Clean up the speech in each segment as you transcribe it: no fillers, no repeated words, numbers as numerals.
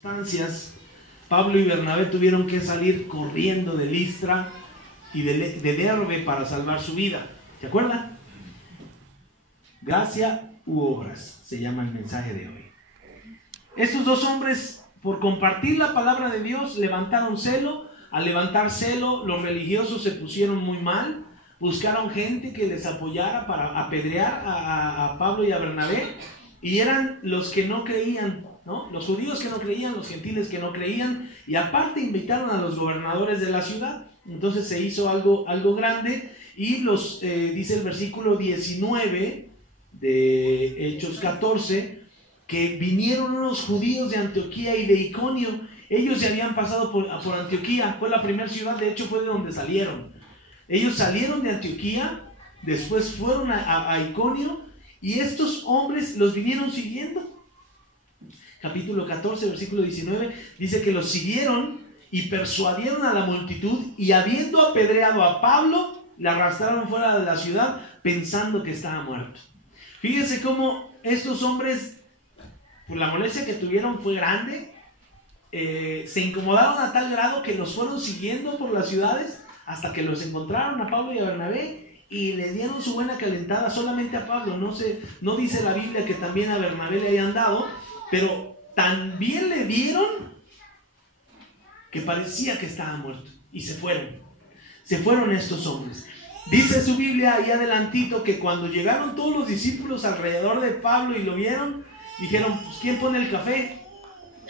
circunstancias, Pablo y Bernabé tuvieron que salir corriendo de Listra y de Derbe para salvar su vida. ¿Se acuerdan? Gracia u obras se llama el mensaje de hoy. Estos dos hombres, por compartir la palabra de Dios, levantaron celo. Al levantar celo, los religiosos se pusieron muy mal. Buscaron gente que les apoyara para apedrear a Pablo y a Bernabé. Y eran los que no creían, ¿no? Los judíos que no creían, los gentiles que no creían. Y aparte invitaron a los gobernadores de la ciudad. Entonces se hizo algo grande. Y dice el versículo 19 de Hechos 14, que vinieron unos judíos de Antioquía y de Iconio. Ellos ya habían pasado por Antioquía. Fue la primera ciudad, de hecho fue de donde salieron. Ellos salieron de Antioquía, después fueron a Iconio, y estos hombres los vinieron siguiendo. Capítulo 14, versículo 19, dice que los siguieron y persuadieron a la multitud, y habiendo apedreado a Pablo, le arrastraron fuera de la ciudad pensando que estaba muerto. Fíjense cómo estos hombres, por la molestia que tuvieron fue grande, se incomodaron a tal grado que los fueron siguiendo por las ciudades hasta que los encontraron a Pablo y a Bernabé y le dieron su buena calentada. Solamente a Pablo, no dice la Biblia que también a Bernabé le hayan dado, pero también le dieron que parecía que estaba muerto, y se fueron estos hombres. Dice su Biblia ahí adelantito que cuando llegaron todos los discípulos alrededor de Pablo y lo vieron, dijeron: pues, ¿quién pone el café?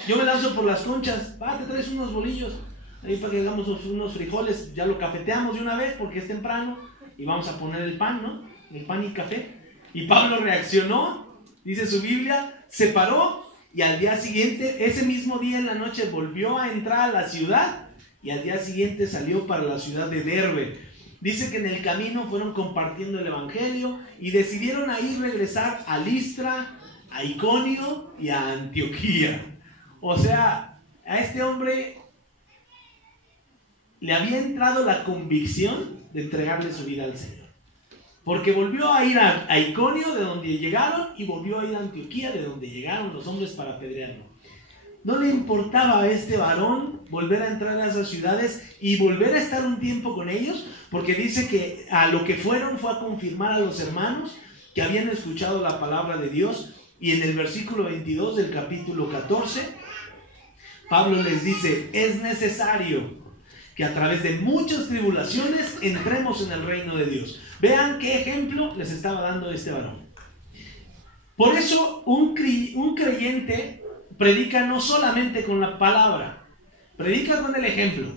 Yo me lanzo por las conchas. Te traes unos bolillos ahí para que hagamos unos frijoles, ya lo cafeteamos de una vez porque es temprano, y vamos a poner el pan, ¿no? El pan y café. Y Pablo reaccionó, dice su Biblia, se paró, y al día siguiente, ese mismo día en la noche, volvió a entrar a la ciudad, y al día siguiente salió para la ciudad de Derbe. Dice que en el camino fueron compartiendo el evangelio y decidieron ahí regresar a Listra, a Iconio y a Antioquía. O sea, a este hombre le había entrado la convicción de entregarle su vida al Señor. Porque volvió a ir a Iconio, de donde llegaron, y volvió a ir a Antioquía, de donde llegaron los hombres para apedrearlo. No le importaba a este varón volver a entrar a esas ciudades y volver a estar un tiempo con ellos, porque dice que a lo que fueron fue a confirmar a los hermanos que habían escuchado la palabra de Dios. Y en el versículo 22 del capítulo 14, Pablo les dice: es necesario que a través de muchas tribulaciones entremos en el reino de Dios. Vean qué ejemplo les estaba dando este varón. Por eso un creyente predica no solamente con la palabra, predica con el ejemplo.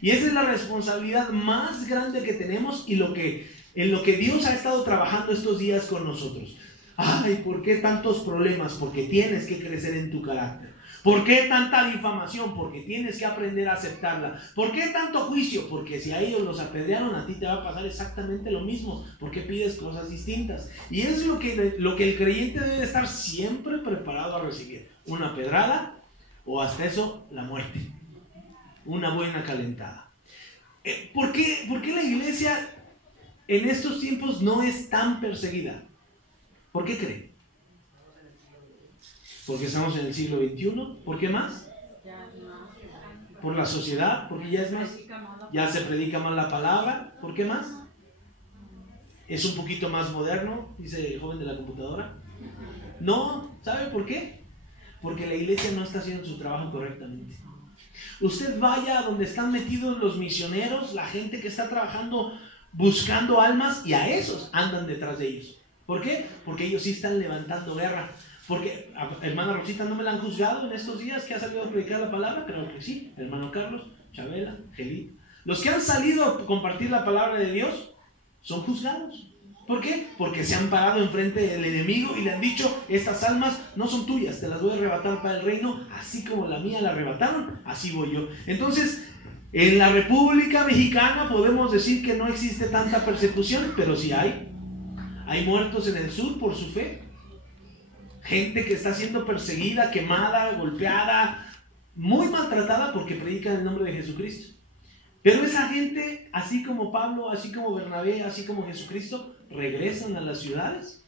Y esa es la responsabilidad más grande que tenemos, y en lo que Dios ha estado trabajando estos días con nosotros. Ay, ¿por qué tantos problemas? Porque tienes que crecer en tu carácter. ¿Por qué tanta difamación? Porque tienes que aprender a aceptarla. ¿Por qué tanto juicio? Porque si a ellos los apedrearon, a ti te va a pasar exactamente lo mismo. ¿Por qué pides cosas distintas? Y es lo que el creyente debe estar siempre preparado a recibir: una pedrada, o hasta eso, la muerte. Una buena calentada. ¿Por qué la iglesia en estos tiempos no es tan perseguida? ¿Por qué creen? Porque estamos en el siglo XXI. ¿Por qué más? Por la sociedad, porque ya se predica más la palabra. ¿Por qué más? Es un poquito más moderno, dice el joven de la computadora. No, ¿sabe por qué? Porque la iglesia no está haciendo su trabajo correctamente. Usted vaya a donde están metidos los misioneros, la gente que está trabajando buscando almas, y a esos andan detrás de ellos. ¿Por qué? Porque ellos sí están levantando guerra. Porque, hermana Rosita, ¿no me la han juzgado en estos días que ha salido a predicar la palabra? Creo que sí. Hermano Carlos, Chabela, Gelí. Los que han salido a compartir la palabra de Dios son juzgados. ¿Por qué? Porque se han parado enfrente del enemigo y le han dicho: estas almas no son tuyas, te las voy a arrebatar para el reino, así como la mía la arrebataron, así voy yo. Entonces, en la República Mexicana podemos decir que no existe tanta persecución, pero sí hay. Hay muertos en el sur por su fe. Gente que está siendo perseguida, quemada, golpeada, muy maltratada porque predican el nombre de Jesucristo. Pero esa gente, así como Pablo, así como Bernabé, así como Jesucristo, regresan a las ciudades.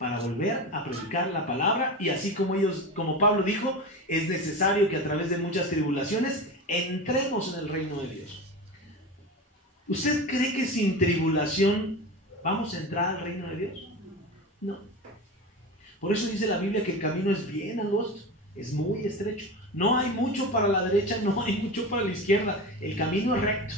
para volver a predicar la palabra, y así como Pablo dijo, es necesario que a través de muchas tribulaciones entremos en el reino de Dios. ¿Usted cree que sin tribulación vamos a entrar al reino de Dios? No. Por eso dice la Biblia que el camino es bien angosto, es muy estrecho. No hay mucho para la derecha, no hay mucho para la izquierda. El camino es recto.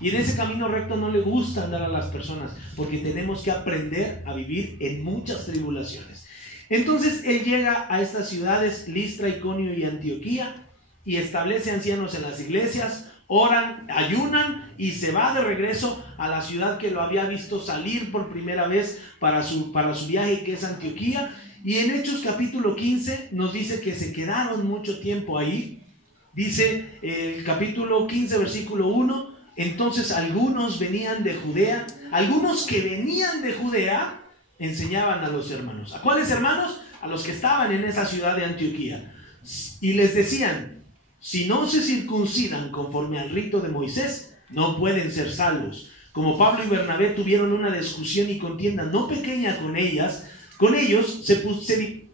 Y en ese camino recto no le gusta andar a las personas, porque tenemos que aprender a vivir en muchas tribulaciones. Entonces él llega a estas ciudades, Listra, Iconio y Antioquía, y establece ancianos en las iglesias, oran, ayunan, y se va de regreso a la ciudad que lo había visto salir por primera vez para su viaje, que es Antioquía. Y en Hechos capítulo 15 nos dice que se quedaron mucho tiempo ahí. Dice el capítulo 15 versículo 1: entonces algunos venían de Judea, algunos que venían de Judea enseñaban a los hermanos. ¿A cuáles hermanos? A los que estaban en esa ciudad de Antioquía. Y les decían: si no se circuncidan conforme al rito de Moisés, no pueden ser salvos. Como Pablo y Bernabé tuvieron una discusión y contienda no pequeña con ellos,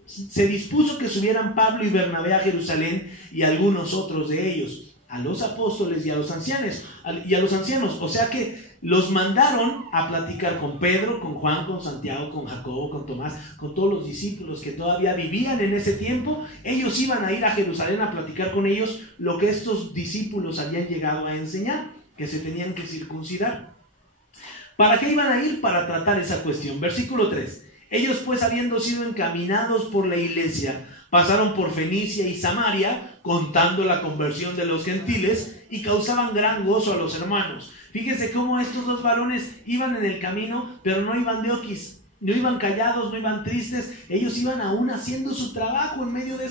se dispuso que subieran Pablo y Bernabé a Jerusalén y algunos otros de ellos, a los apóstoles y a los ancianos. O sea que los mandaron a platicar con Pedro, con Juan, con Santiago, con Jacobo, con Tomás, con todos los discípulos que todavía vivían en ese tiempo. Ellos iban a ir a Jerusalén a platicar con ellos lo que estos discípulos habían llegado a enseñar, que se tenían que circuncidar. ¿Para qué iban a ir? Para tratar esa cuestión. Versículo 3: ellos pues, habiendo sido encaminados por la iglesia, pasaron por Fenicia y Samaria, contando la conversión de los gentiles, y causaban gran gozo a los hermanos. Fíjense cómo estos dos varones iban en el camino, pero no iban de oquis, no iban callados, no iban tristes. Ellos iban aún haciendo su trabajo en medio de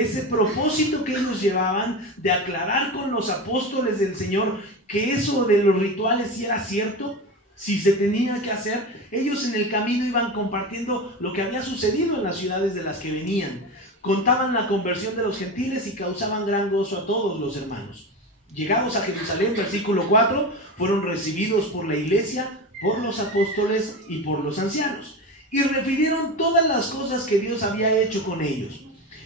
ese propósito que ellos llevaban, de aclarar con los apóstoles del Señor que eso de los rituales sí era cierto, si se tenía que hacer. Ellos en el camino iban compartiendo lo que había sucedido en las ciudades de las que venían. Contaban la conversión de los gentiles y causaban gran gozo a todos los hermanos. Llegados a Jerusalén, versículo 4, fueron recibidos por la iglesia, por los apóstoles y por los ancianos, y refirieron todas las cosas que Dios había hecho con ellos.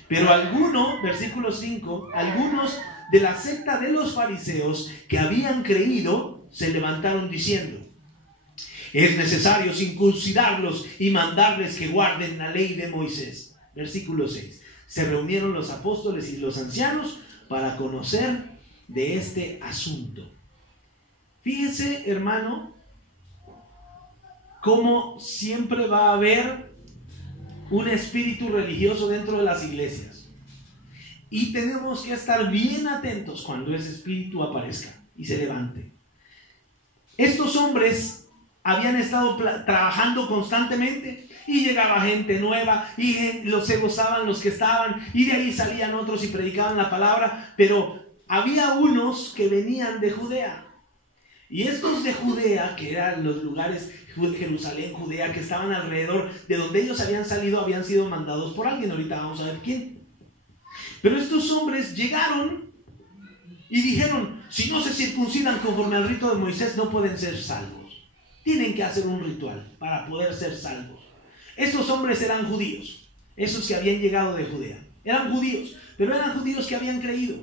Pero algunos, versículo 5, algunos de la secta de los fariseos que habían creído se levantaron diciendo: es necesario circuncidarlos y mandarles que guarden la ley de Moisés. Versículo 6. Se reunieron los apóstoles y los ancianos para conocer de este asunto. Fíjese, hermano, cómo siempre va a haber un espíritu religioso dentro de las iglesias. Y tenemos que estar bien atentos cuando ese espíritu aparezca y se levante. Estos hombres habían estado trabajando constantemente, y llegaba gente nueva, y se gozaban los que estaban, y de ahí salían otros y predicaban la palabra. Pero había unos que venían de Judea, y estos de Judea, que eran los lugares, Jerusalén, Judea, que estaban alrededor de donde ellos habían salido, habían sido mandados por alguien. Ahorita vamos a ver quién. Pero estos hombres llegaron y dijeron: si no se circuncidan conforme al rito de Moisés, no pueden ser salvos. Tienen que hacer un ritual para poder ser salvos. Estos hombres eran judíos, esos que habían llegado de Judea. Eran judíos, pero eran judíos que habían creído.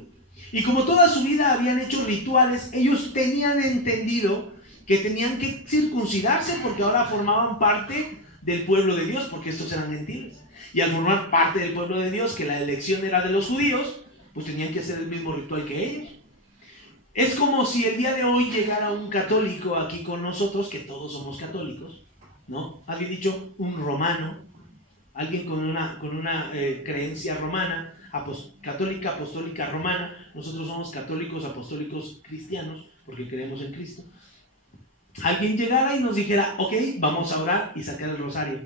Y como toda su vida habían hecho rituales, ellos tenían entendido que tenían que circuncidarse, porque ahora formaban parte del pueblo de Dios, porque estos eran gentiles. Y al formar parte del pueblo de Dios, que la elección era de los judíos, pues tenían que hacer el mismo ritual que ellos. Es como si el día de hoy llegara un católico aquí con nosotros, que todos somos católicos, ¿no? Alguien dicho, un romano, alguien con una creencia romana, católica, apostólica, romana. Nosotros somos católicos, apostólicos, cristianos, porque creemos en Cristo. Alguien llegara y nos dijera: ok, vamos a orar y sacar el rosario.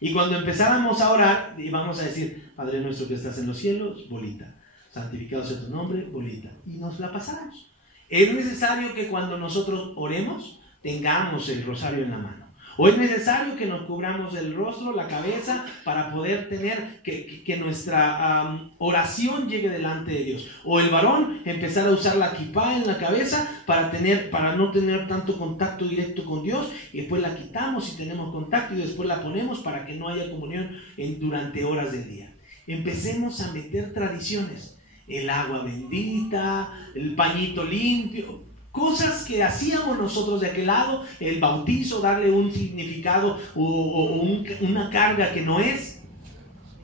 Y cuando empezáramos a orar, íbamos a decir: Padre nuestro que estás en los cielos, bolita. Santificado sea tu nombre, bolita. Y nos la pasáramos. Es necesario que cuando nosotros oremos, tengamos el rosario en la mano. O es necesario que nos cubramos el rostro, la cabeza, para poder tener que nuestra oración llegue delante de Dios. O el varón empezar a usar la kipá en la cabeza para no tener tanto contacto directo con Dios, y después la quitamos y tenemos contacto y después la ponemos para que no haya comunión durante horas del día. Empecemos a meter tradiciones. El agua bendita, el pañito limpio, cosas que hacíamos nosotros de aquel lado, el bautizo, darle un significado o una carga que no es,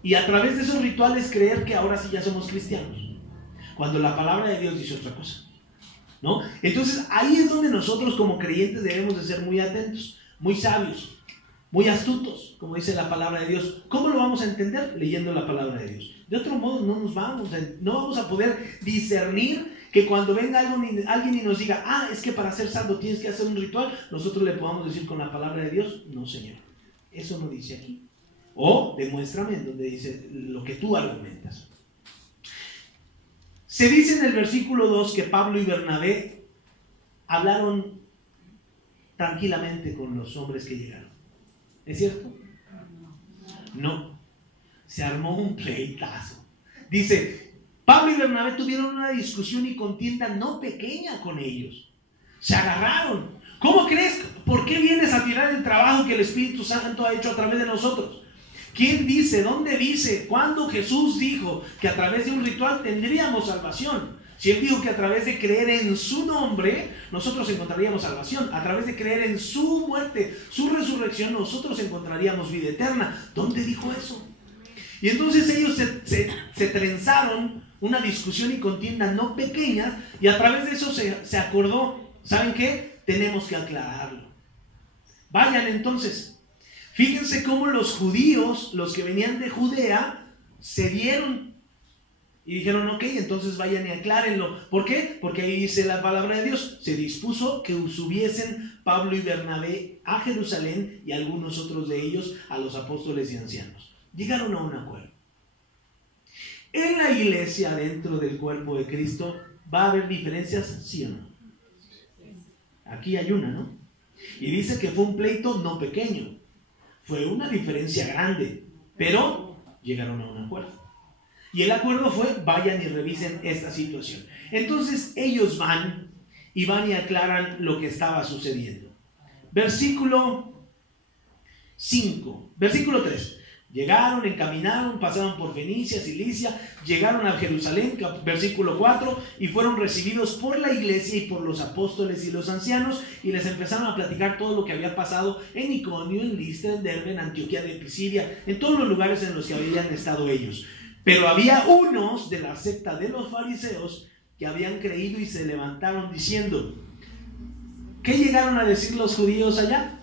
y a través de esos rituales creer que ahora sí ya somos cristianos, cuando la palabra de Dios dice otra cosa, ¿no? Entonces ahí es donde nosotros como creyentes debemos de ser muy atentos, muy sabios, muy astutos, como dice la palabra de Dios. ¿Cómo lo vamos a entender? Leyendo la palabra de Dios. De otro modo no vamos a poder discernir que cuando venga alguien y nos diga, es que para ser salvo tienes que hacer un ritual, nosotros le podamos decir con la palabra de Dios, no, Señor, eso no dice aquí. O demuéstrame en donde dice lo que tú argumentas. Se dice en el versículo 2 que Pablo y Bernabé hablaron tranquilamente con los hombres que llegaron. ¿Es cierto? No. Se armó un pleitazo. Dice, Pablo y Bernabé tuvieron una discusión y contienda no pequeña con ellos. Se agarraron. ¿Cómo crees? ¿Por qué vienes a tirar el trabajo que el Espíritu Santo ha hecho a través de nosotros? ¿Quién dice? ¿Dónde dice? ¿Cuándo Jesús dijo que a través de un ritual tendríamos salvación? Si Él dijo que a través de creer en su nombre nosotros encontraríamos salvación, a través de creer en su muerte, su resurrección, nosotros encontraríamos vida eterna. ¿Dónde dijo eso? Y entonces ellos se trenzaron una discusión y contienda no pequeña, y a través de eso se acordó, ¿saben qué? Tenemos que aclararlo. Vayan entonces. Fíjense cómo los judíos, los que venían de Judea, se dieron y dijeron, ok, entonces vayan y aclárenlo. ¿Por qué? Porque ahí dice la palabra de Dios, se dispuso que subiesen Pablo y Bernabé a Jerusalén y algunos otros de ellos a los apóstoles y ancianos. Llegaron a un acuerdo. En la iglesia, dentro del cuerpo de Cristo, ¿va a haber diferencias? ¿Sí o no? Aquí hay una, ¿no? Y dice que fue un pleito no pequeño, fue una diferencia grande, pero llegaron a un acuerdo. Y el acuerdo fue, vayan y revisen esta situación. Entonces ellos van y aclaran lo que estaba sucediendo. Versículo 5, versículo 3. Llegaron, encaminaron, pasaron por Fenicia, Cilicia, llegaron a Jerusalén, versículo 4, y fueron recibidos por la iglesia y por los apóstoles y los ancianos, y les empezaron a platicar todo lo que había pasado en Iconio, en Listra, en Derbe, en Antioquía de Pisidia, en todos los lugares en los que habían estado ellos. Pero había unos de la secta de los fariseos que habían creído y se levantaron diciendo, ¿qué llegaron a decir los judíos allá?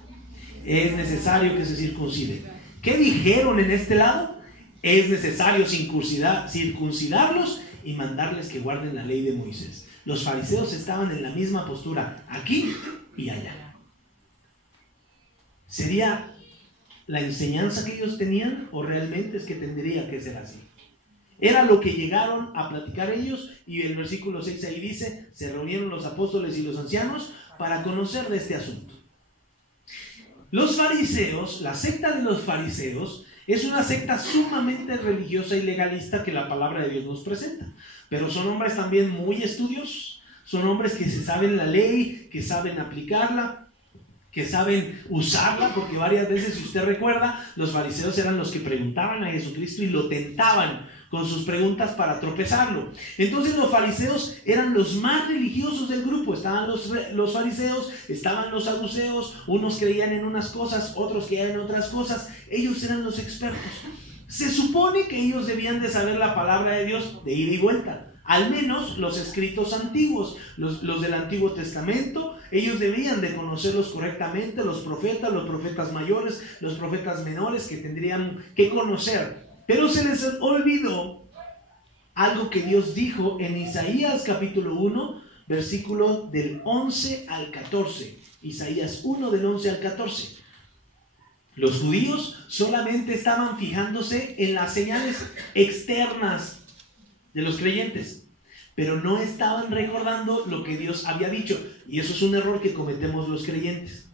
Es necesario que se circunciden. ¿Qué dijeron en este lado? Es necesario circuncidarlos y mandarles que guarden la ley de Moisés. Los fariseos estaban en la misma postura, aquí y allá. ¿Sería la enseñanza que ellos tenían o realmente es que tendría que ser así? Era lo que llegaron a platicar ellos, y el versículo 6 ahí dice, se reunieron los apóstoles y los ancianos para conocer de este asunto. Los fariseos, la secta de los fariseos, es una secta sumamente religiosa y legalista que la palabra de Dios nos presenta. Pero son hombres también muy estudiosos, son hombres que se saben la ley, que saben aplicarla, que saben usarla, porque varias veces, si usted recuerda, los fariseos eran los que preguntaban a Jesucristo y lo tentaban con sus preguntas para tropezarlo. Entonces los fariseos eran los más religiosos del grupo. Estaban los fariseos, estaban los saduceos, unos creían en unas cosas, otros creían en otras cosas. Ellos eran los expertos. Se supone que ellos debían de saber la palabra de Dios de ida y vuelta, al menos los escritos antiguos, los del Antiguo Testamento. Ellos debían de conocerlos correctamente, los profetas mayores, los profetas menores, que tendrían que conocer. Pero se les olvidó algo que Dios dijo en Isaías capítulo 1, versículo del 11 al 14. Isaías 1 del 11 al 14. Los judíos solamente estaban fijándose en las señales externas de los creyentes, pero no estaban recordando lo que Dios había dicho. Y eso es un error que cometemos los creyentes.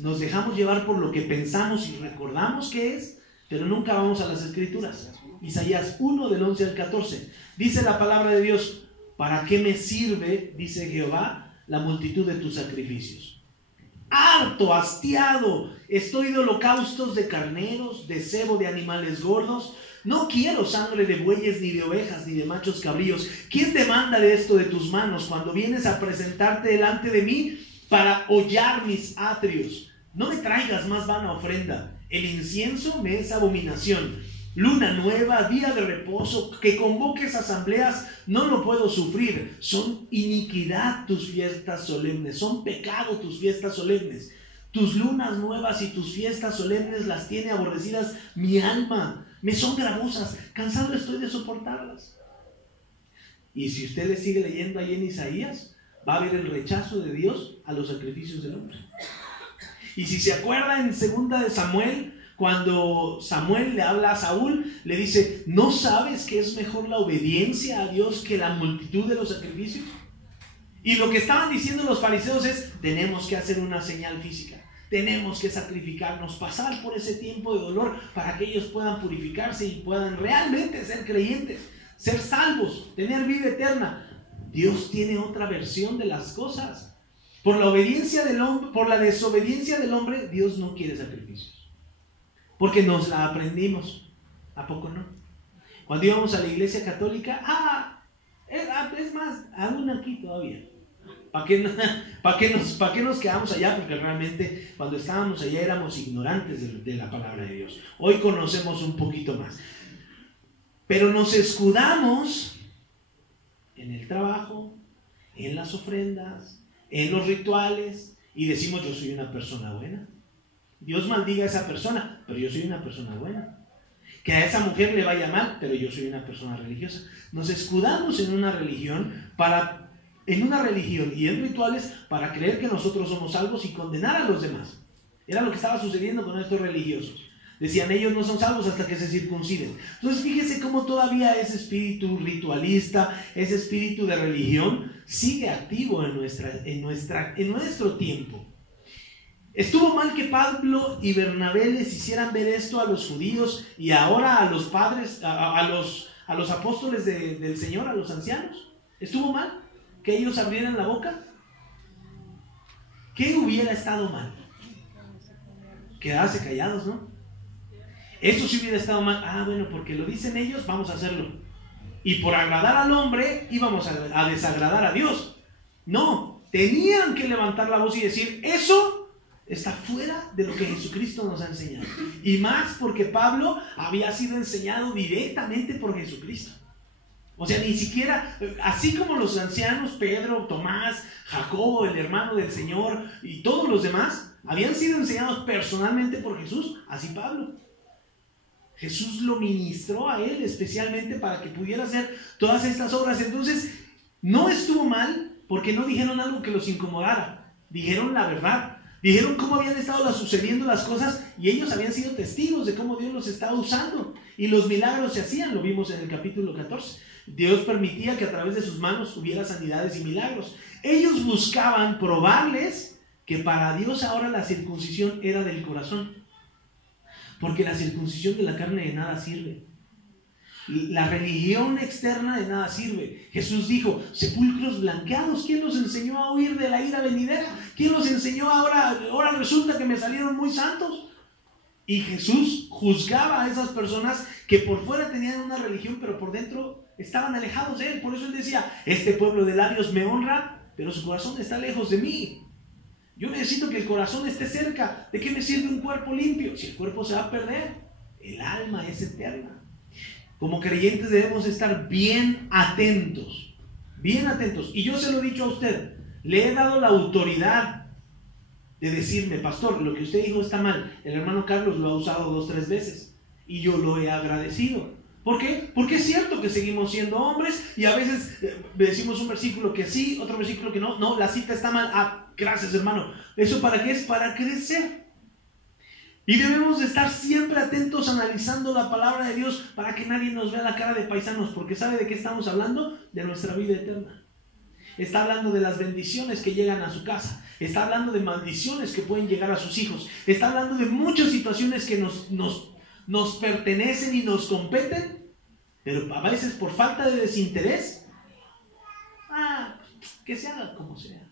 Nos dejamos llevar por lo que pensamos y recordamos que es, pero nunca vamos a las Escrituras. Isaías 1 del 11 al 14. Dice la palabra de Dios: ¿para qué me sirve, dice Jehová, la multitud de tus sacrificios? Harto, hastiado estoy de holocaustos de carneros, de cebo de animales gordos. No quiero sangre de bueyes, ni de ovejas, ni de machos cabríos. ¿Quién demanda de esto de tus manos cuando vienes a presentarte delante de mí para hollar mis atrios? No me traigas más vana ofrenda. El incienso me es abominación. Luna nueva, día de reposo, que convoques asambleas, no lo puedo sufrir. Son iniquidad tus fiestas solemnes, son pecado tus fiestas solemnes. Tus lunas nuevas y tus fiestas solemnes las tiene aborrecidas mi alma. Me son gravosas, cansado estoy de soportarlas. Y si usted le sigue leyendo ahí en Isaías, va a ver el rechazo de Dios a los sacrificios del hombre. Y si se acuerda en 2 de Samuel, cuando Samuel le habla a Saúl, le dice: ¿no sabes que es mejor la obediencia a Dios que la multitud de los sacrificios? Y lo que estaban diciendo los fariseos es: tenemos que hacer una señal física, tenemos que sacrificarnos, pasar por ese tiempo de dolor para que ellos puedan purificarse y puedan realmente ser creyentes, ser salvos, tener vida eterna. Dios tiene otra versión de las cosas. Por la obediencia del hombre, por la desobediencia del hombre, Dios no quiere sacrificios. Porque nos la aprendimos. ¿A poco no? Cuando íbamos a la iglesia católica, es más, aún aquí todavía. ¿Para qué nos quedamos allá? Porque realmente cuando estábamos allá éramos ignorantes de la palabra de Dios. Hoy conocemos un poquito más. Pero nos escudamos en el trabajo, en las ofrendas, en los rituales, y decimos: yo soy una persona buena. Dios maldiga a esa persona, pero yo soy una persona buena. Que a esa mujer le vaya mal, pero yo soy una persona religiosa. Nos escudamos en una religión y en rituales para creer que nosotros somos salvos y condenar a los demás. Era lo que estaba sucediendo con estos religiosos. Decían: ellos no son salvos hasta que se circunciden. Entonces fíjese cómo todavía ese espíritu ritualista, ese espíritu de religión sigue activo en nuestro tiempo. Estuvo mal que Pablo y Bernabé les hicieran ver esto a los judíos y ahora a los padres, a los apóstoles del Señor, a los ancianos. ¿Estuvo mal que ellos abrieran la boca? ¿Qué hubiera estado mal? Quedarse callados, ¿no? Eso sí hubiera estado mal. Bueno, porque lo dicen ellos, vamos a hacerlo. Y por agradar al hombre íbamos a desagradar a Dios. No, tenían que levantar la voz y decir: eso está fuera de lo que Jesucristo nos ha enseñado. Y más porque Pablo había sido enseñado directamente por Jesucristo. O sea, ni siquiera, así como los ancianos, Pedro, Tomás, Jacobo, el hermano del Señor, y todos los demás, habían sido enseñados personalmente por Jesús, así Pablo. Jesús lo ministró a él especialmente para que pudiera hacer todas estas obras. Entonces, no estuvo mal porque no dijeron algo que los incomodara. Dijeron la verdad. Dijeron cómo habían estado sucediendo las cosas y ellos habían sido testigos de cómo Dios los estaba usando. Y los milagros se hacían, lo vimos en el capítulo 14. Dios permitía que a través de sus manos hubiera sanidades y milagros. Ellos buscaban probarles que para Dios ahora la circuncisión era del corazón. Porque la circuncisión de la carne de nada sirve. La religión externa de nada sirve. Jesús dijo: sepulcros blanqueados. ¿Quién los enseñó a huir de la ira venidera? ¿Quién los enseñó ahora resulta que me salieron muy santos? Y Jesús juzgaba a esas personas que por fuera tenían una religión, pero por dentro estaban alejados de él. Por eso él decía: este pueblo de labios me honra, pero su corazón está lejos de mí. Yo necesito que el corazón esté cerca. ¿De qué me sirve un cuerpo limpio? Si el cuerpo se va a perder, el alma es eterna. Como creyentes debemos estar bien atentos. Bien atentos. Y yo se lo he dicho a usted. Le he dado la autoridad de decirme: pastor, lo que usted dijo está mal. El hermano Carlos lo ha usado 2 o 3 veces. Y yo lo he agradecido. ¿Por qué? Porque es cierto que seguimos siendo hombres y a veces decimos un versículo que sí, otro versículo que no. No, la cita está mal. Gracias, hermano. ¿Eso para qué es? Para crecer. Y debemos de estar siempre atentos analizando la palabra de Dios para que nadie nos vea la cara de paisanos, porque ¿sabe de qué estamos hablando? De nuestra vida eterna. está hablando de las bendiciones que llegan a su casa, está hablando de maldiciones que pueden llegar a sus hijos, está hablando de muchas situaciones que nos pertenecen y nos competen, pero a veces por falta de desinterés, que se haga como sea.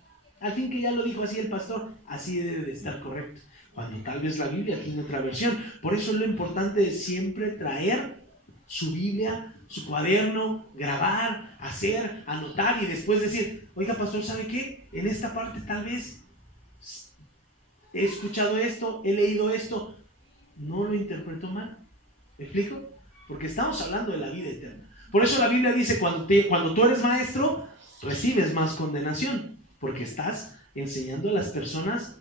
Al fin que ya lo dijo así el pastor, así debe de estar correcto. Cuando tal vez la Biblia tiene otra versión. Por eso es lo importante de siempre traer su Biblia, su cuaderno, grabar, hacer, anotar y después decir, oiga pastor, ¿sabe qué? En esta parte tal vez he escuchado esto, he leído esto, no lo interpreto mal. ¿Me explico? Porque estamos hablando de la vida eterna. Por eso la Biblia dice, cuando tú eres maestro, recibes más condenación, porque estás enseñando a las personas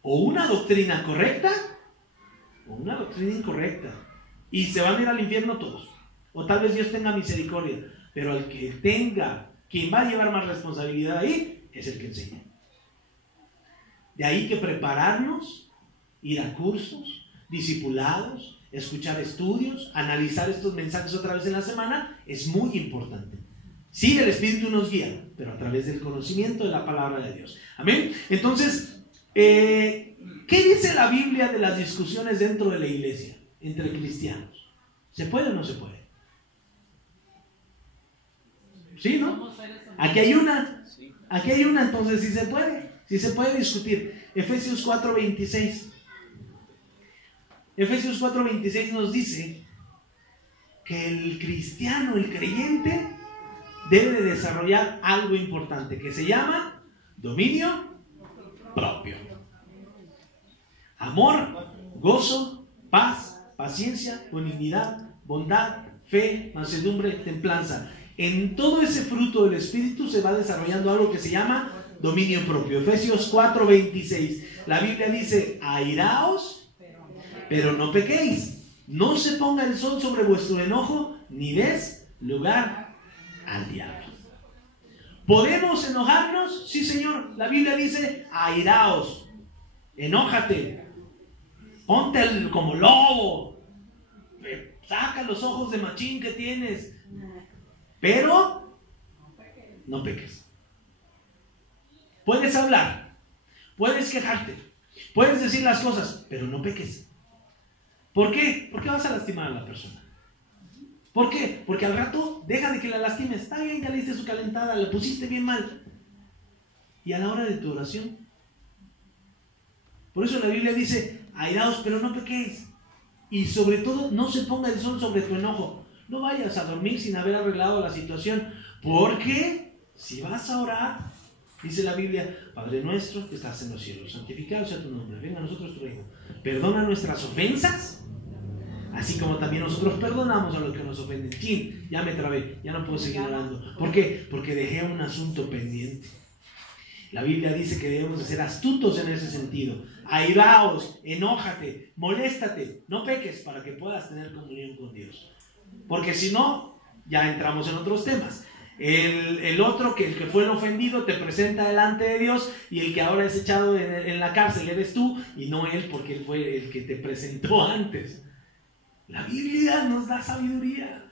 o una doctrina correcta o una doctrina incorrecta, y se van a ir al infierno todos, o tal vez Dios tenga misericordia, pero el que tenga, quien va a llevar más responsabilidad ahí, es el que enseña. De ahí que prepararnos, ir a cursos, discipulados, escuchar estudios, analizar estos mensajes otra vez en la semana, es muy importante. Sí, el Espíritu nos guía, pero a través del conocimiento de la palabra de Dios. Amén. Entonces, ¿qué dice la Biblia de las discusiones dentro de la iglesia, entre cristianos? ¿Se puede o no se puede? ¿Sí, no? Aquí hay una, entonces sí se puede discutir. Efesios 4:26. Efesios 4:26 nos dice que el cristiano, el creyente, debe de desarrollar algo importante que se llama dominio propio. Amor, gozo, paz, paciencia, benignidad, bondad, fe, mansedumbre, templanza. En todo ese fruto del Espíritu se va desarrollando algo que se llama dominio propio. Efesios 4:26. La Biblia dice, airaos, pero no pequéis. No se ponga el sol sobre vuestro enojo, ni des lugar al diablo. ¿Podemos enojarnos? Sí, Señor. La Biblia dice, airaos, enójate, ponte como lobo, saca los ojos de machín que tienes, pero no peques. Puedes hablar, puedes quejarte, puedes decir las cosas, pero no peques. ¿Por qué? Porque vas a lastimar a la persona. ¿Por qué? Porque al rato deja de que la lastimes. Está bien, ya le diste su calentada, la pusiste bien mal. Y a la hora de tu oración. Por eso la Biblia dice, airaos, pero no pequéis. Y sobre todo, no se ponga el sol sobre tu enojo. No vayas a dormir sin haber arreglado la situación. Porque si vas a orar, dice la Biblia, Padre nuestro que estás en los cielos, santificado sea tu nombre, venga a nosotros tu reino. Perdona nuestras ofensas, así como también nosotros perdonamos a los que nos ofenden. Chin, ya me trabé, ya no puedo seguir hablando. ¿Por qué? Porque dejé un asunto pendiente. La Biblia dice que debemos de ser astutos en ese sentido. Airaos, enójate, moléstate, no peques para que puedas tener comunión con Dios. Porque si no, ya entramos en otros temas. El otro, que el que fue el ofendido, te presenta delante de Dios, y el que ahora es echado en la cárcel eres tú, y no él, porque él fue el que te presentó antes. La Biblia nos da sabiduría.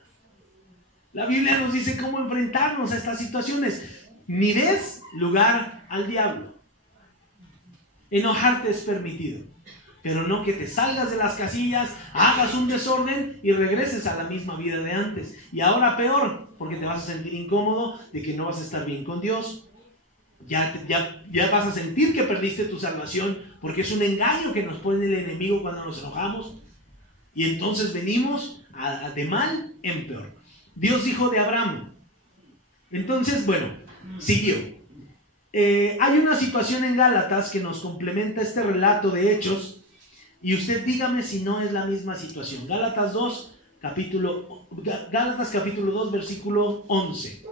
La Biblia nos dice cómo enfrentarnos a estas situaciones. Ni des lugar al diablo. Enojarte es permitido, pero no que te salgas de las casillas, hagas un desorden y regreses a la misma vida de antes. Y ahora peor, porque te vas a sentir incómodo de que no vas a estar bien con Dios. Ya vas a sentir que perdiste tu salvación, porque es un engaño que nos pone el enemigo cuando nos enojamos. Y entonces venimos de mal en peor. Dios dijo de Abraham. Entonces, bueno, siguió. Hay una situación en Gálatas que nos complementa este relato de Hechos, y usted dígame si no es la misma situación. Gálatas capítulo 2, versículo 11.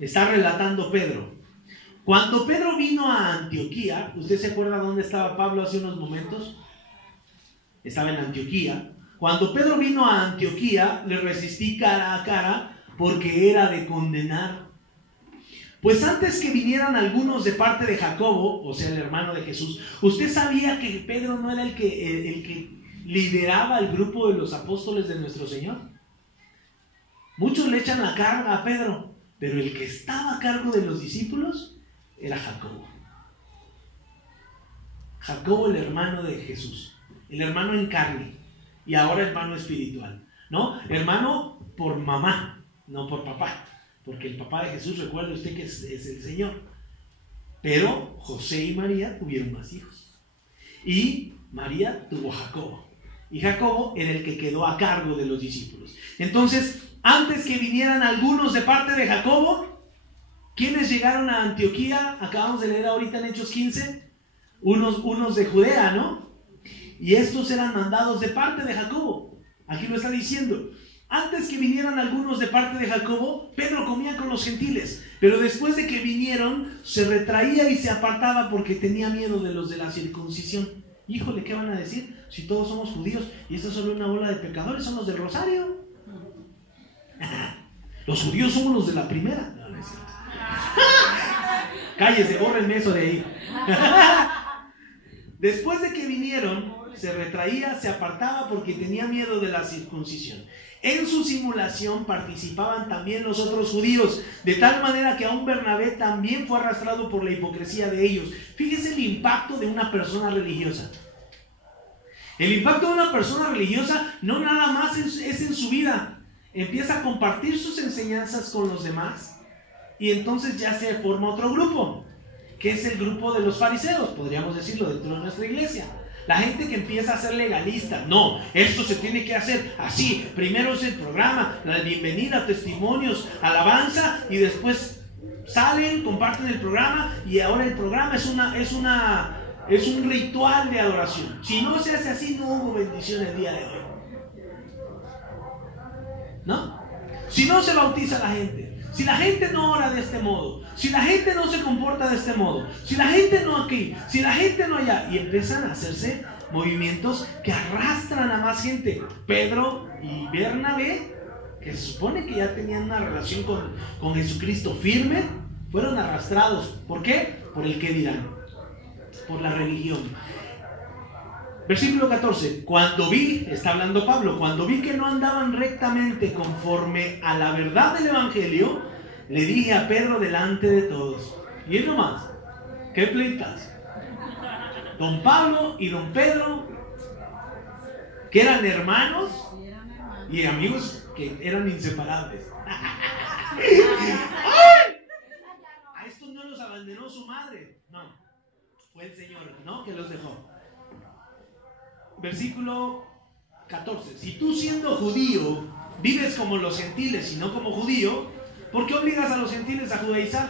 Está relatando Pedro. Cuando Pedro vino a Antioquía, ¿usted se acuerda dónde estaba Pablo hace unos momentos? Estaba en Antioquía. Cuando Pedro vino a Antioquía, le resistí cara a cara porque era de condenar. Pues antes que vinieran algunos de parte de Jacobo, o sea, el hermano de Jesús, ¿usted sabía que Pedro no era el que lideraba el grupo de los apóstoles de nuestro Señor? Muchos le echan la carga a Pedro, pero el que estaba a cargo de los discípulos era Jacobo. Jacobo, el hermano de Jesús, el hermano en carne y ahora hermano espiritual, ¿no? Hermano por mamá, no por papá, porque el papá de Jesús, recuerde usted que es el Señor. Pero José y María tuvieron más hijos. Y María tuvo a Jacobo. Y Jacobo era el que quedó a cargo de los discípulos. Entonces, antes que vinieran algunos de parte de Jacobo, ¿quiénes llegaron a Antioquía? Acabamos de leer ahorita en Hechos 15. Unos de Judea, ¿no? Y estos eran mandados de parte de Jacobo. Aquí lo está diciendo. Antes que vinieran algunos de parte de Jacobo, Pedro comía con los gentiles, pero después de que vinieron, se retraía y se apartaba porque tenía miedo de los de la circuncisión. Híjole, ¿qué van a decir? Si todos somos judíos y esto es solo una bola de pecadores, son los del Rosario. Los judíos somos los de la primera. No, no es cierto. Cállese, bórrenme eso de ahí. Después de que vinieron, se retraía, se apartaba porque tenía miedo de la circuncisión. En su simulación participaban también los otros judíos, de tal manera que aún Bernabé también fue arrastrado por la hipocresía de ellos. Fíjese el impacto de una persona religiosa. El impacto de una persona religiosa no nada más es en su vida. Empieza a compartir sus enseñanzas con los demás y entonces ya se forma otro grupo, que es el grupo de los fariseos, podríamos decirlo, dentro de nuestra iglesia. La gente que empieza a ser legalista. No, esto se tiene que hacer así. Primero es el programa, la bienvenida, testimonios, alabanza, y después salen, comparten el programa, y ahora el programa es un ritual de adoración. Si no se hace así, no hubo bendición el día de hoy. ¿No? Si no se bautiza la gente, si la gente no ora de este modo, si la gente no se comporta de este modo, si la gente no aquí, si la gente no allá, y empiezan a hacerse movimientos que arrastran a más gente. Pedro y Bernabé, que se supone que ya tenían una relación con Jesucristo firme, fueron arrastrados. ¿Por qué? Por el qué dirán, por la religión. Versículo 14, cuando vi, está hablando Pablo, cuando vi que no andaban rectamente conforme a la verdad del Evangelio, le dije a Pedro delante de todos. Y es nomás, ¿qué pleitas? Don Pablo y don Pedro, que eran hermanos y amigos que eran inseparables. A estos no los abandonó su madre, no, fue el Señor, ¿no?, que los dejó. Versículo 14. Si tú, siendo judío, vives como los gentiles y no como judío, ¿por qué obligas a los gentiles a judaizar?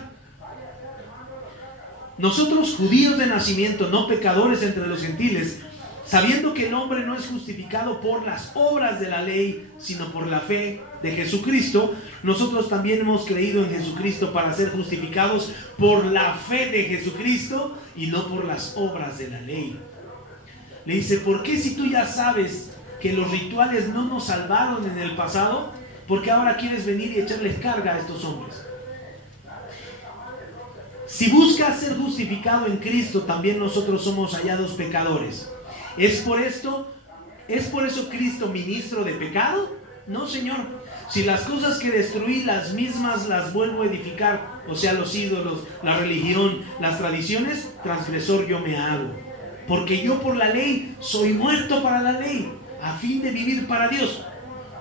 Nosotros, judíos de nacimiento, no pecadores entre los gentiles, sabiendo que el hombre no es justificado por las obras de la ley, sino por la fe de Jesucristo, nosotros también hemos creído en Jesucristo para ser justificados por la fe de Jesucristo y no por las obras de la ley. Le dice, ¿por qué, si tú ya sabes que los rituales no nos salvaron en el pasado, por qué ahora quieres venir y echarles carga a estos hombres? Si buscas ser justificado en Cristo, también nosotros somos hallados pecadores. ¿Es por eso Cristo ministro de pecado? No, Señor. Si las cosas que destruí, las mismas las vuelvo a edificar, o sea, los ídolos, la religión, las tradiciones, transgresor yo me hago. Porque yo por la ley soy muerto para la ley, a fin de vivir para Dios.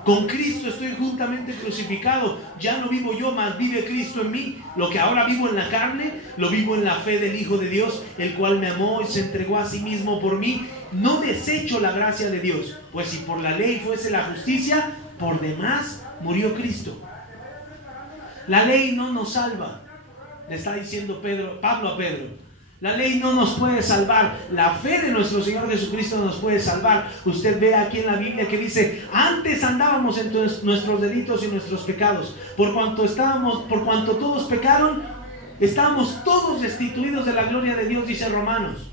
Con Cristo estoy juntamente crucificado. Ya no vivo yo, mas vive Cristo en mí. Lo que ahora vivo en la carne, lo vivo en la fe del Hijo de Dios, el cual me amó y se entregó a sí mismo por mí. No desecho la gracia de Dios, pues si por la ley fuese la justicia, por demás murió Cristo. La ley no nos salva, le está diciendo Pablo a Pedro. La ley no nos puede salvar. La fe de nuestro Señor Jesucristo nos puede salvar. Usted ve aquí en la Biblia que dice, antes andábamos en nuestros delitos y nuestros pecados. Por cuanto todos pecaron, estábamos todos destituidos de la gloria de Dios, dice Romanos.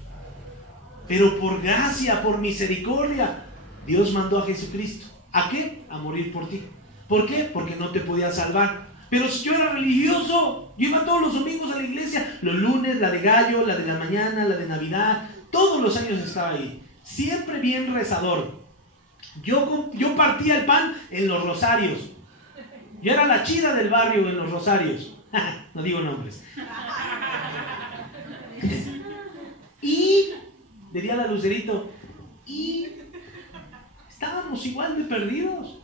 Pero por gracia, por misericordia, Dios mandó a Jesucristo. ¿A qué? A morir por ti. ¿Por qué? Porque no te podía salvar. Pero si yo era religioso, yo iba todos los domingos a la iglesia, los lunes, la de gallo, la de la mañana, la de Navidad, todos los años estaba ahí, siempre bien rezador. Yo partía el pan en los rosarios, Yo era la chida del barrio en los Rosarios. No digo nombres. Y, diría la Lucerito, y estábamos igual de perdidos.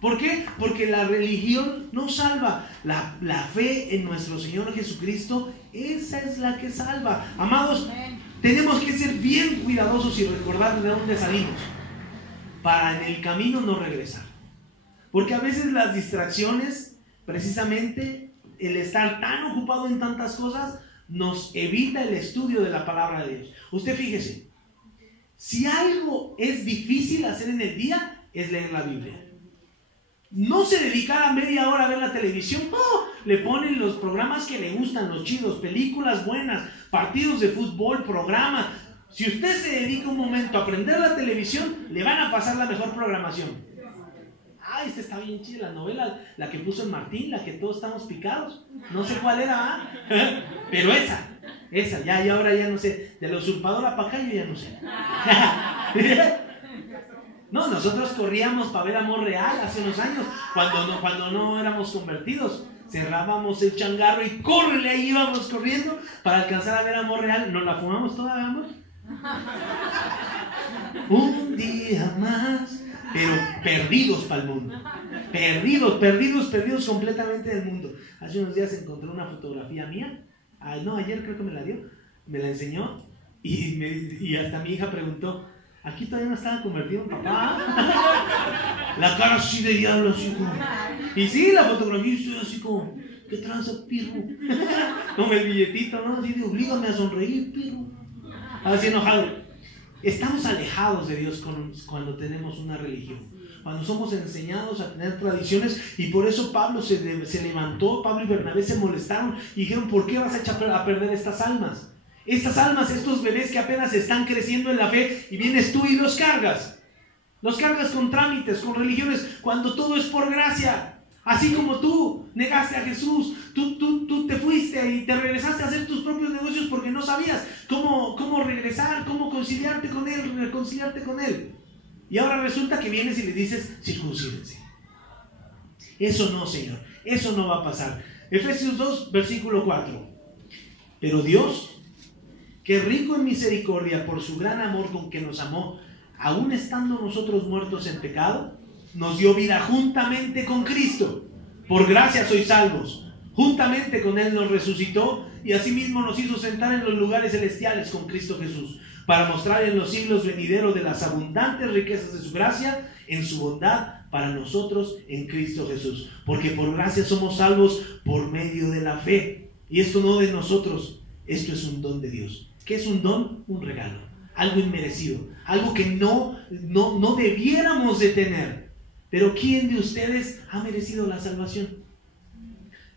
¿Por qué? Porque la religión no salva. La fe en nuestro Señor Jesucristo, esa es la que salva. Amados, tenemos que ser bien cuidadosos y recordar de dónde salimos, para en el camino no regresar. Porque a veces las distracciones, precisamente el estar tan ocupado en tantas cosas, nos evita el estudio de la palabra de Dios. Usted fíjese, si algo es difícil hacer en el día, es leer la Biblia. No se dedicara media hora a ver la televisión, no, le ponen los programas que le gustan, los chidos, películas buenas, partidos de fútbol, programas. Si usted se dedica un momento a aprender la televisión, le van a pasar la mejor programación. Esta está bien chida, la novela, la que puso el Martín, la que todos estamos picados. No sé cuál era, pero esa, ya ahora ya no sé. De la usurpadora para acá yo ya no sé. No, nosotros corríamos para ver Amor Real hace unos años, cuando no éramos convertidos. Cerrábamos el changarro y córrele, ahí íbamos corriendo para alcanzar a ver Amor Real. ¿Nos la fumamos toda, amor? Un día más. Pero perdidos para el mundo. Perdidos completamente del mundo. Hace unos días encontré una fotografía mía. Ayer creo que me la dio. Me la enseñó. Y hasta mi hija preguntó, ¿aquí todavía no estaba convertido en papá? La cara así de diablo, así como. Y sí, la fotografía estoy así como, ¿qué tranza, pirro? Como el billetito, ¿no? Así de, oblígame a sonreír, pirro. Así enojado. Estamos alejados de Dios cuando tenemos una religión, cuando somos enseñados a tener tradiciones, y por eso Pablo se levantó, Pablo y Bernabé se molestaron y dijeron, ¿por qué vas a echar a perder estas almas? Estas almas, estos bebés que apenas están creciendo en la fe, y vienes tú y los cargas con trámites, con religiones, cuando todo es por gracia. Así como tú negaste a Jesús, tú te fuiste y te regresaste a hacer tus propios negocios porque no sabías cómo regresar, cómo reconciliarte con Él. Y ahora resulta que vienes y le dices, circuncídense. Eso no, Señor, eso no va a pasar. Efesios 2, versículo 4. Pero Dios, que rico en misericordia por su gran amor con que nos amó, aun estando nosotros muertos en pecado, nos dio vida juntamente con Cristo. Por gracia sois salvos. Juntamente con Él nos resucitó y asimismo nos hizo sentar en los lugares celestiales con Cristo Jesús, para mostrar en los siglos venideros de las abundantes riquezas de su gracia, en su bondad para nosotros en Cristo Jesús. Porque por gracia somos salvos por medio de la fe. Y esto no de nosotros, esto es un don de Dios. ¿Qué es un don? Un regalo, algo inmerecido, algo que no debiéramos de tener. Pero ¿quién de ustedes ha merecido la salvación?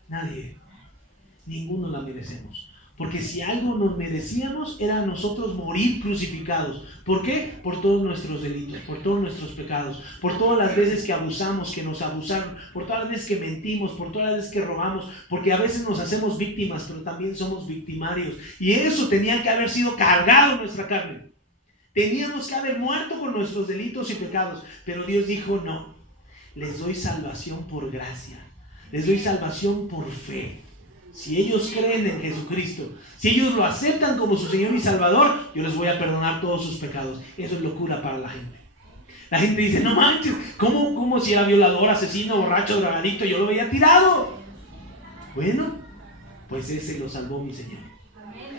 Nadie. Ninguno la merecemos. Porque si algo nos merecíamos, era a nosotros morir crucificados. ¿Por qué? Por todos nuestros delitos, por todos nuestros pecados, por todas las veces que abusamos, que nos abusaron, por todas las veces que mentimos, por todas las veces que robamos, porque a veces nos hacemos víctimas, pero también somos victimarios. Y eso tenía que haber sido cargado en nuestra carne. Teníamos que haber muerto con nuestros delitos y pecados. Pero Dios dijo, no. Les doy salvación por gracia. Les doy salvación por fe. Si ellos creen en Jesucristo, si ellos lo aceptan como su Señor y Salvador, yo les voy a perdonar todos sus pecados. Eso es locura para la gente. La gente dice, no manches, ¿cómo si era violador, asesino, borracho, drogadicto, yo lo veía tirado? Bueno, pues ese lo salvó mi Señor.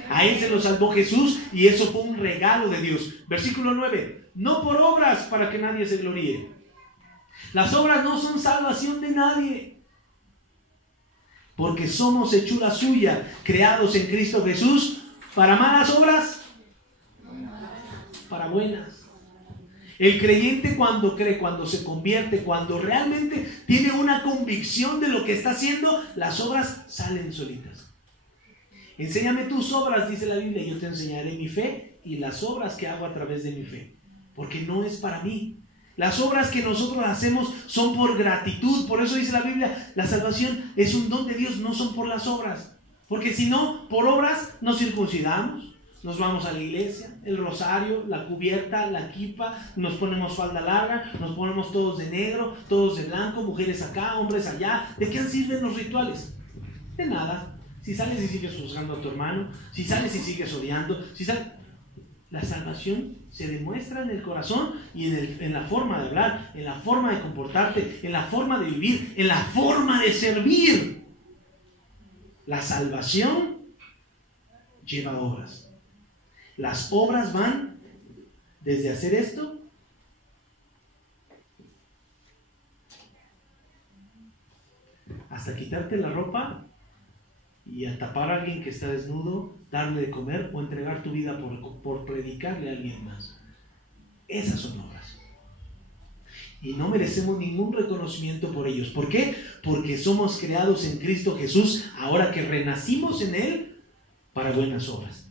A Él se lo salvó Jesús, y eso fue un regalo de Dios. Versículo 9. No por obras para que nadie se gloríe. Las obras no son salvación de nadie, porque somos hechura suya, creados en Cristo Jesús, para malas obras, para buenas. El creyente cuando cree, cuando se convierte, cuando realmente tiene una convicción de lo que está haciendo, las obras salen solitas. Enséñame tus obras, dice la Biblia, y yo te enseñaré mi fe y las obras que hago a través de mi fe, porque no es para mí. Las obras que nosotros hacemos son por gratitud. Por eso dice la Biblia, la salvación es un don de Dios, no son por las obras. Porque si no, por obras nos circuncidamos, nos vamos a la iglesia, el rosario, la cubierta, la kipa, nos ponemos falda larga, nos ponemos todos de negro, todos de blanco, mujeres acá, hombres allá. ¿De qué sirven los rituales? De nada. Si sales y sigues juzgando a tu hermano, si sales y sigues odiando, la salvación se demuestra en el corazón y en la forma de hablar, en la forma de comportarte, en la forma de vivir, en la forma de servir. La salvación lleva obras. Las obras van desde hacer esto hasta quitarte la ropa y a tapar a alguien que está desnudo, darle de comer o entregar tu vida por predicarle a alguien más. Esas son obras. Y no merecemos ningún reconocimiento por ellos. ¿Por qué? Porque somos creados en Cristo Jesús, ahora que renacimos en Él, para buenas obras.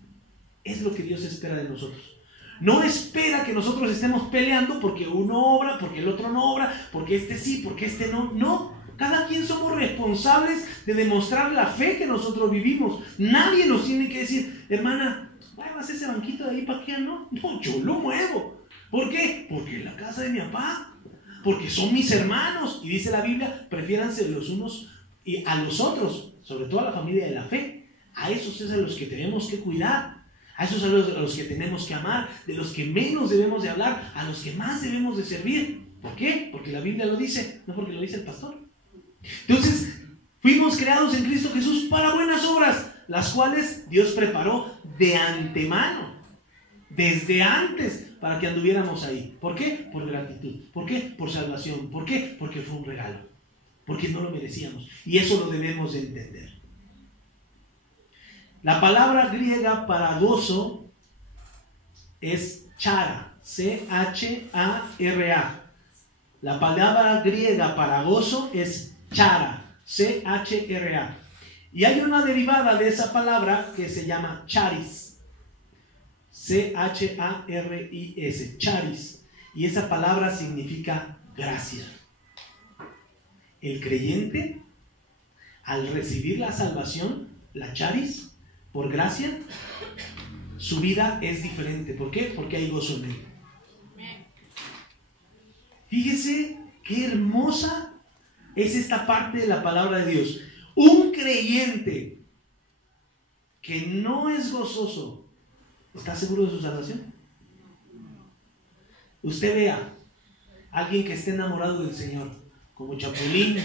Es lo que Dios espera de nosotros. No espera que nosotros estemos peleando porque uno obra, porque el otro no obra, porque este sí, porque este no. No, cada quien somos responsables de demostrar la fe que nosotros vivimos. Nadie nos tiene que decir, hermana, muevas ese banquito de ahí para qué, ¿no? No, yo lo muevo. ¿Por qué? Porque es la casa de mi papá, porque son mis hermanos. Y dice la Biblia, prefiéranse los unos y a los otros, sobre todo a la familia de la fe. A esos es a los que tenemos que cuidar. A esos a los que tenemos que amar, de los que menos debemos de hablar, a los que más debemos de servir. ¿Por qué? Porque la Biblia lo dice, no porque lo dice el pastor. Entonces, fuimos creados en Cristo Jesús para buenas obras, las cuales Dios preparó de antemano, desde antes, para que anduviéramos ahí. ¿Por qué? Por gratitud. ¿Por qué? Por salvación. ¿Por qué? Porque fue un regalo. Porque no lo merecíamos. Y eso lo debemos de entender. La palabra griega para gozo es chara, C-H-A-R-A. La palabra griega para gozo es chara, C-H-R-A. Y hay una derivada de esa palabra que se llama charis, C-H-A-R-I-S, charis. Y esa palabra significa gracia. El creyente, al recibir la salvación, la charis, por gracia, su vida es diferente. ¿Por qué? Porque hay gozo en él. Fíjese qué hermosa es esta parte de la palabra de Dios. Un creyente que no es gozoso, ¿está seguro de su salvación? Usted vea a alguien que esté enamorado del Señor, como Chapulín,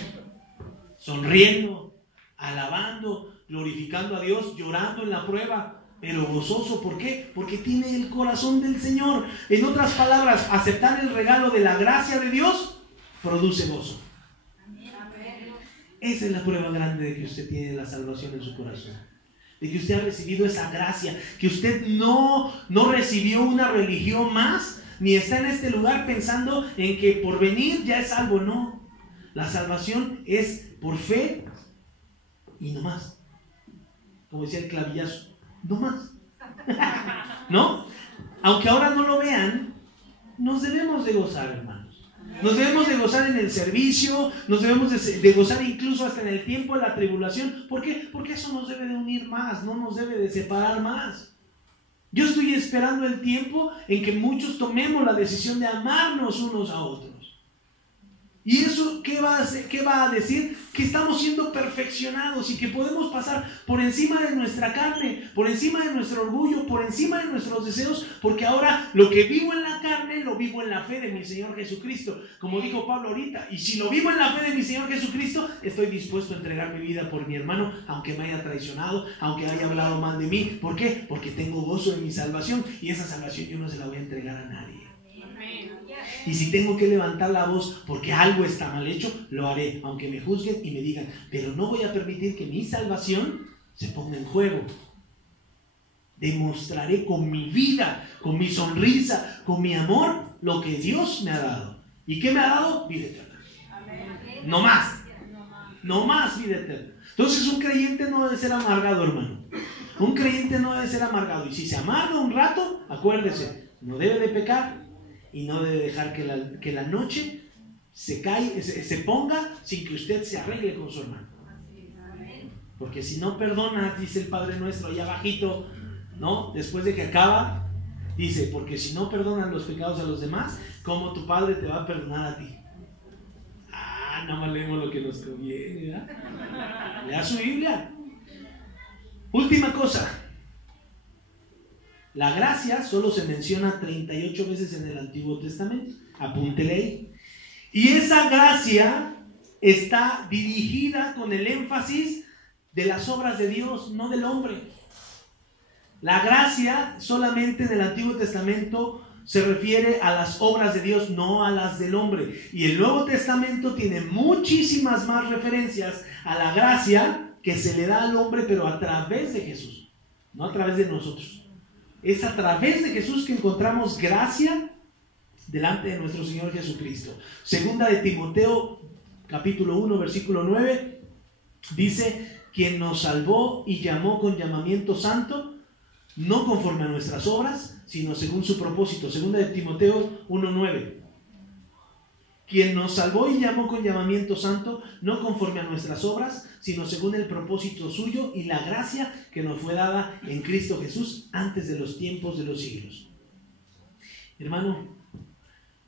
sonriendo, alabando, glorificando a Dios, llorando en la prueba, pero gozoso. ¿Por qué? Porque tiene el corazón del Señor. En otras palabras, aceptar el regalo de la gracia de Dios produce gozo. Esa es la prueba grande de que usted tiene la salvación en su corazón, de que usted ha recibido esa gracia, que usted no recibió una religión más, ni está en este lugar pensando en que por venir ya es salvo. No, la salvación es por fe y no más. Como decía el clavillazo, no más. ¿No? Aunque ahora no lo vean, nos debemos de gozar, hermanos. Nos debemos de gozar en el servicio, nos debemos de gozar incluso hasta en el tiempo de la tribulación. ¿Por qué? Porque eso nos debe de unir más, no nos debe de separar más. Yo estoy esperando el tiempo en que muchos tomemos la decisión de amarnos unos a otros. ¿Y eso qué va a hacer? ¿Qué va a decir? Que estamos siendo perfeccionados y que podemos pasar por encima de nuestra carne, por encima de nuestro orgullo, por encima de nuestros deseos, porque ahora lo que vivo en la carne lo vivo en la fe de mi Señor Jesucristo, como dijo Pablo ahorita. Y si lo vivo en la fe de mi Señor Jesucristo, estoy dispuesto a entregar mi vida por mi hermano, aunque me haya traicionado, aunque haya hablado mal de mí. ¿Por qué? Porque tengo gozo en mi salvación, y esa salvación yo no se la voy a entregar a nadie. Y si tengo que levantar la voz porque algo está mal hecho, lo haré, aunque me juzguen y me digan, pero no voy a permitir que mi salvación se ponga en juego. Demostraré con mi vida, con mi sonrisa, con mi amor, lo que Dios me ha dado. ¿Y qué me ha dado? Vida eterna. No más. No más vida eterna. Entonces un creyente no debe ser amargado, hermano. Un creyente no debe ser amargado. Y si se amarga un rato, acuérdese, no debe de pecar. Y no debe dejar que la noche se ponga sin que usted se arregle con su hermano. Porque si no perdona, dice el Padre Nuestro allá abajito, ¿no? Después de que acaba, dice, porque si no perdonan los pecados a los demás, ¿cómo tu Padre te va a perdonar a ti? Nada más leemos lo que nos conviene, ¿verdad? Lea su Biblia. Última cosa. La gracia solo se menciona 38 veces en el Antiguo Testamento. Apúntele ahí. Y esa gracia está dirigida con el énfasis de las obras de Dios, no del hombre. La gracia solamente en el Antiguo Testamento se refiere a las obras de Dios, no a las del hombre. Y el Nuevo Testamento tiene muchísimas más referencias a la gracia que se le da al hombre, pero a través de Jesús, no a través de nosotros. Es a través de Jesús que encontramos gracia delante de nuestro Señor Jesucristo. Segunda de Timoteo, capítulo 1, versículo 9, dice, quien nos salvó y llamó con llamamiento santo, no conforme a nuestras obras, sino según su propósito. Segunda de Timoteo 1:9. Quien nos salvó y llamó con llamamiento santo, no conforme a nuestras obras, sino según el propósito suyo y la gracia que nos fue dada en Cristo Jesús antes de los tiempos de los siglos. Hermano,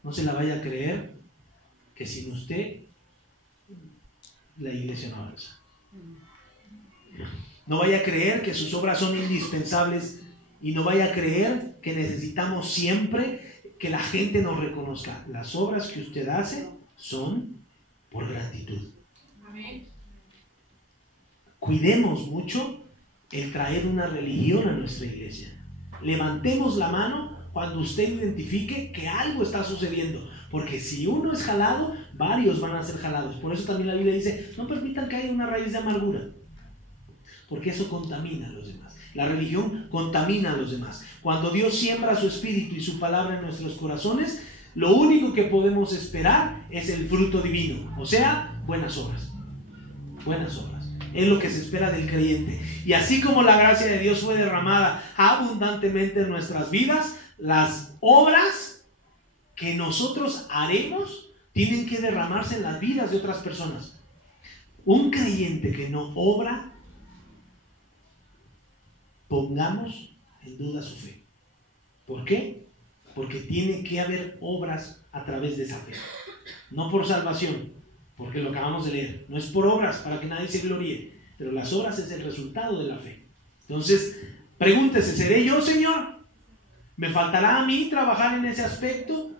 no se la vaya a creer que sin usted la iglesia no avanza. No vaya a creer que sus obras son indispensables y no vaya a creer que necesitamos siempre que la gente nos reconozca. Las obras que usted hace son por gratitud. Amén. Cuidemos mucho el traer una religión a nuestra iglesia. Levantemos la mano cuando usted identifique que algo está sucediendo. Porque si uno es jalado, varios van a ser jalados. Por eso también la Biblia dice, no permitan que haya una raíz de amargura. Porque eso contamina a los demás. La religión contamina a los demás. Cuando Dios siembra su espíritu y su palabra en nuestros corazones, lo único que podemos esperar es el fruto divino. O sea, buenas obras. Buenas obras. Es lo que se espera del creyente. Y así como la gracia de Dios fue derramada abundantemente en nuestras vidas, las obras que nosotros haremos tienen que derramarse en las vidas de otras personas. Un creyente que no obra, pongamos en duda su fe. ¿Por qué? Porque tiene que haber obras a través de esa fe. No por salvación, porque lo acabamos de leer. No es por obras para que nadie se gloríe, pero las obras es el resultado de la fe. Entonces, pregúntese, ¿seré yo, Señor? ¿Me faltará a mí trabajar en ese aspecto?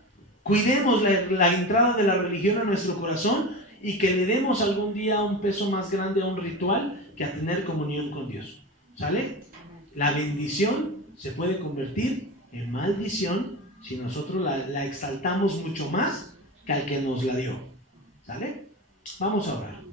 Cuidemos la entrada de la religión a nuestro corazón y que le demos algún día un peso más grande a un ritual que a tener comunión con Dios. ¿Sale? La bendición se puede convertir en maldición si nosotros la exaltamos mucho más que al que nos la dio. ¿Sale? Vamos a orar.